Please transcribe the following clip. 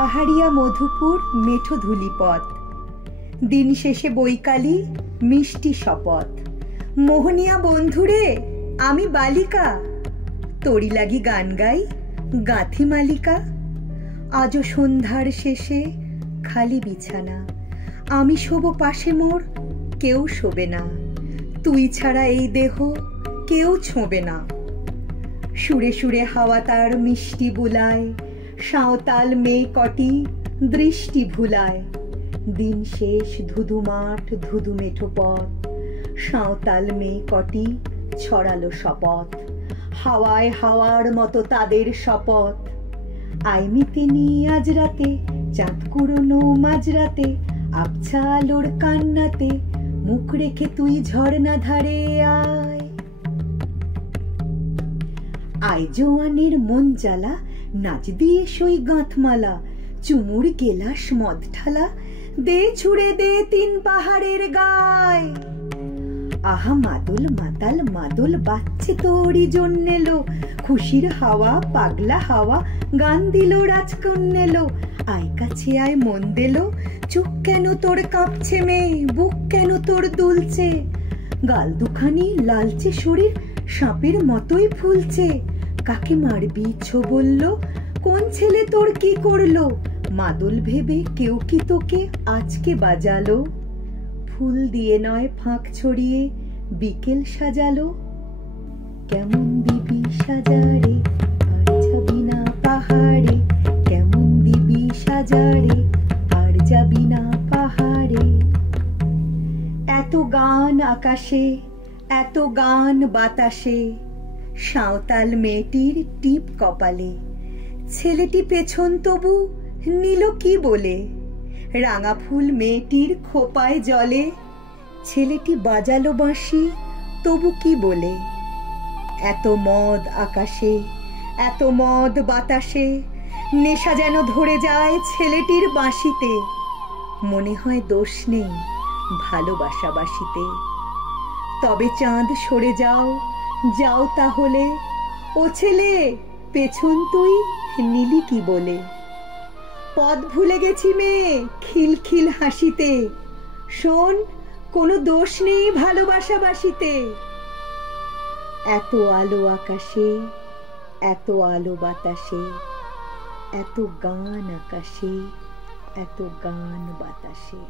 পাহাড়িয়া মধুপুর মেঠো ধূলিপথ, দিন শেষে বৈকালী মিষ্টি শপথ। মোহনিয়া বন্ধুরে আমি বালিকা, তোরি লাগি গান গাই গাঁথি মালিকা। আজও সন্ধ্যার শেষে খালি বিছানা, আমি শোব পাশে মোর কেউ শোবে না, তুই ছাড়া এই দেহ কেউ ছোঁবে না। সুরে সুরে হাওয়া তার মিষ্টি বুলায়, সাঁওতাল মেয়ে কটি দৃষ্টি ভুলায়। দিন শেষ ধুধু মাঠ ধুধু মেঠো পথ, সাঁওতাল মেয়ে কটি ছড়ালো শপথ। হাওয়ায় হাওয়ার মতো তাদের শপথ, আইমিতে নিয়ে আজ রাতে চাঁদ কুড়োনো মাঝরাতে, আবছা আলোর কান্নাতে মুখ রেখে তুই ঝর্ণা ধারে আয়। আয় জোয়ানের মন জ্বালা, নাচ দিয়ে সই গাঁথমালা, চুমুর গেলাস মদ ঠালা, দে ছুড়ে দে তিন পাহাড়ের গায়। আহা মাদল মাতাল মাদল বাচ্চে তোরই জন্যেলো, খুশির হাওয়া পাগলা হাওয়া গান দিল রাজকন্যেলো। আয় কাছে আয় মন দিলো, চোখ কেন তোর কাঁপছে মেয়ে, বুক কেন তোর দুলছে, গাল দুখানি লালচে শরীর সাপের মতোই ফুলছে। কাকে মারবি ছো বলল, কোন ছেলে তোর কি করলো, মাদল ভেবে কেউ কি তোকে আজকে বাজালো। ফুল দিয়ে নয় ফাঁক ছড়িয়ে বিকেল সাজালো, কেমন দিবি সাজারে আর যাবি না পাহাড়ে, কেমন দিবি সাজারে আর যাবি না পাহাড়ে। এত গান আকাশে এত গান বাতাসে, সাঁওতাল মেয়েটির টিপ কপালে। ছেলেটি পেছন তবু নিল কি বলে, রাঙা ফুল মেয়েটির খোপায় জলে। ছেলেটি বাজালো বাঁশি তবু কি বলে। এত মদ আকাশে এত মদ বাতাসে, নেশা যেন ধরে যায় ছেলেটির বাঁশিতে। মনে হয় দোষ নেই ভালোবাসা বাসিতে। তবে চাঁদ সরে যাও যাও তাহলে, ও ছেলে পেছন তুই নিলি কি বলে। পথ ভুলে গেছি মেয়ে খিলখিল হাসিতে, শোন কোনো দোষ নেই ভালোবাসা বাসিতে। এত আলো আকাশে এত আলো বাতাসে, এত গান আকাশে এত গান বাতাসে।